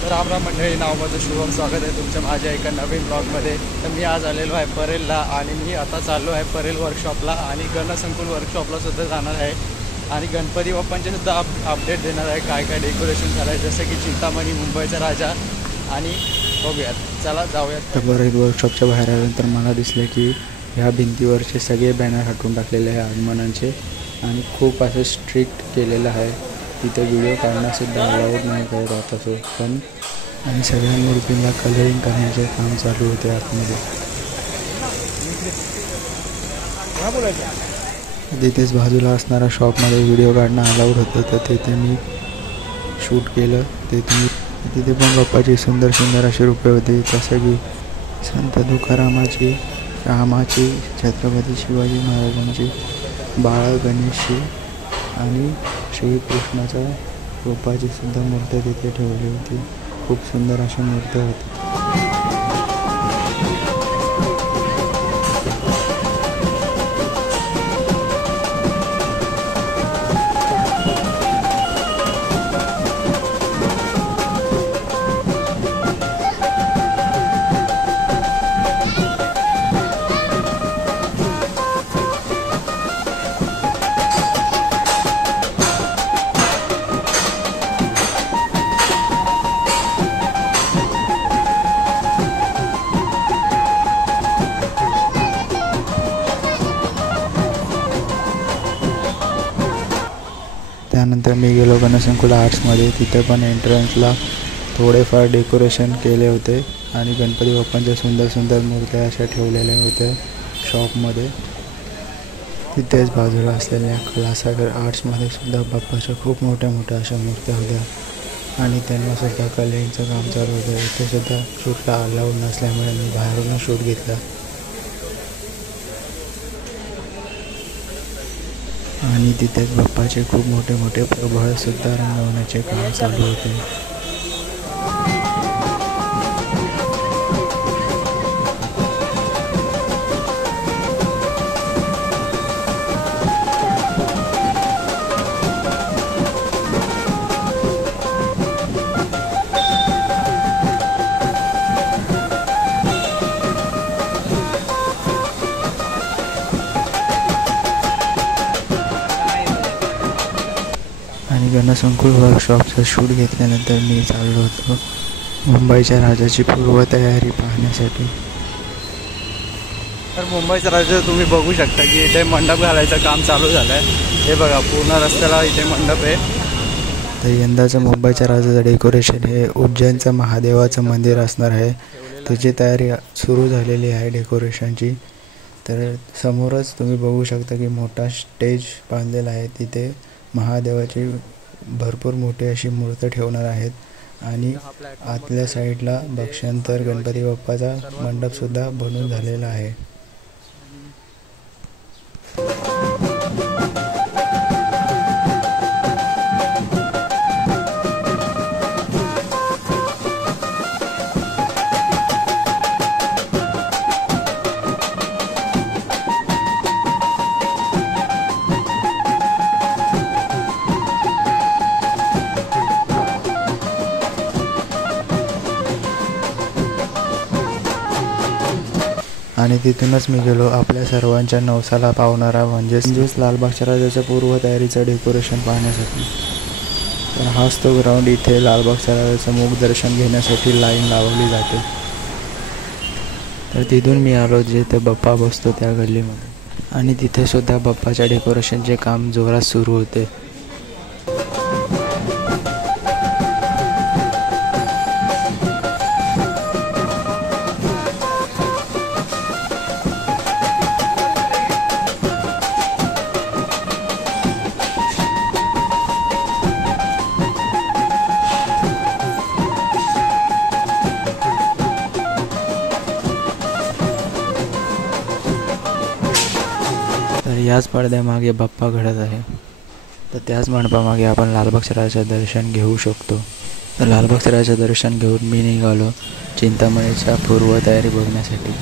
राम राम मंडळी, नाव माझं शुभम. स्वागत आहे तुमच्या माझ्या एका नवीन ब्लॉगमध्ये. तर मी आज आलेलो आहे परेलला आणि मी आता चाललो आहे परेल वर्कशॉपला आणि गणसंकुल वर्कशॉपला सुद्धा जाणार आहे आणि गणपती बाप्पांचे सुद्धा अपडेट देणार आहे. काय काय डेकोरेशन झालं आहे, जसं की चिंतामणी, मुंबईचा राजा आणि बघूयात. चला जाऊयात. तर परेल वर्कशॉपच्या बाहेर आल्यानंतर मला दिसले की ह्या भिंतीवरचे सगळे बॅनर हटवून टाकलेले आहे आगमनांचे आणि खूप असं स्ट्रिक्ट केलेलं आहे. तिथे व्हिडिओ काढण्यासुद्धा अलाउड नाही करत आता तो पण. आणि सगळ्या मूर्तींना कलरिंग करण्याचे काम चालू होते आतमध्ये. तिथेच बाजूला असणाऱ्या शॉपमध्ये व्हिडिओ काढणं अलाउड होतं, तर तिथे मी शूट केलं. तिथे पण बाप्पाची सुंदर सुंदर अशी रूपे होती, जसं की संत तुकारामाची, रामाची, छत्रपती शिवाजी महाराजांची, बाळ गणेशची आणि श्रीकृष्णाच्या रूपाची सुद्धा मूर्ती तिथे ठेवली होती. खूप सुंदर अशी मूर्ती होती. त्यानंतर मी गेलो गणसंकुल आर्ट्समध्ये. तिथे पण एंट्रन्सला थोडेफार डेकोरेशन केले होते आणि गणपती बाप्पांच्या सुंदर सुंदर मूर्त्या अशा ठेवलेल्या होत्या शॉपमध्ये. तिथेच बाजूला असलेल्या कलासागर आर्ट्समध्ये सुद्धा बाप्पाच्या खूप मोठ्या मोठ्या अशा मूर्त्या होत्या आणि त्यांनासुद्धा कलरिंगचं काम चालू होतं. इथे सुद्धा शूटला अलाउड नसल्यामुळे मी बाहेरूनच शूट घेतला आणि तिथेच बाप्पाचे खूप मोठे मोठे प्रभाळसुद्धा रंगवण्याचे काम चालू होते. आणि गणसंकुल वर्कशॉपचं शूट घेतल्यानंतर मी चाललो होतो मुंबईच्या राजाची पूर्वतयारी पाहण्यासाठी. तर मुंबईचा राजा तुम्ही बघू शकता की इथे मंडप घालायचं काम चालू झालं आहे. हे बघा, पूर्ण रस्त्याला इथे मंडप आहे. तर यंदाचं मुंबईच्या राजाचं डेकोरेशन हे उज्जैनचं महादेवाचं मंदिर असणार आहे. त्याची तयारी सुरू झालेली आहे डेकोरेशनची. तर समोरच तुम्ही बघू शकता की मोठा स्टेज बांधलेला आहे. तिथे महादेवाची भरपूर मोठी अशी मूर्ती ठेवणार आहेत आणि आतल्या साईडला बक्षांतर गणपती बाप्पाचा मंडपसुद्धा बनून झालेला आहे. आणि तिथूनच मी गेलो आपल्या सर्वांच्या नवसाला पावणारा म्हणजेच लालबागच्या राजाच्या पूर्वतयारीचं डेकोरेशन पाहण्यासाठी. तर हाच तो ग्राउंड. इथे लालबागच्या राजाचं मुख दर्शन घेण्यासाठी लाईन लावली जाते. तर तिथून मी आलो जिथे बाप्पा बसतो त्या गल्लीमध्ये आणि तिथे सुद्धा बाप्पाच्या डेकोरेशनचे काम जोरात सुरू होते. तर याच पडद्यामागे बाप्पा घडत आहे. तर त्याच मंडपामागे आपण लालबागच्या राजाचं दर्शन घेऊ शकतो. तर लालबागच्या राजाचं दर्शन घेऊन मी निघालो चिंतामणीच्या पूर्वतयारी बघण्यासाठी.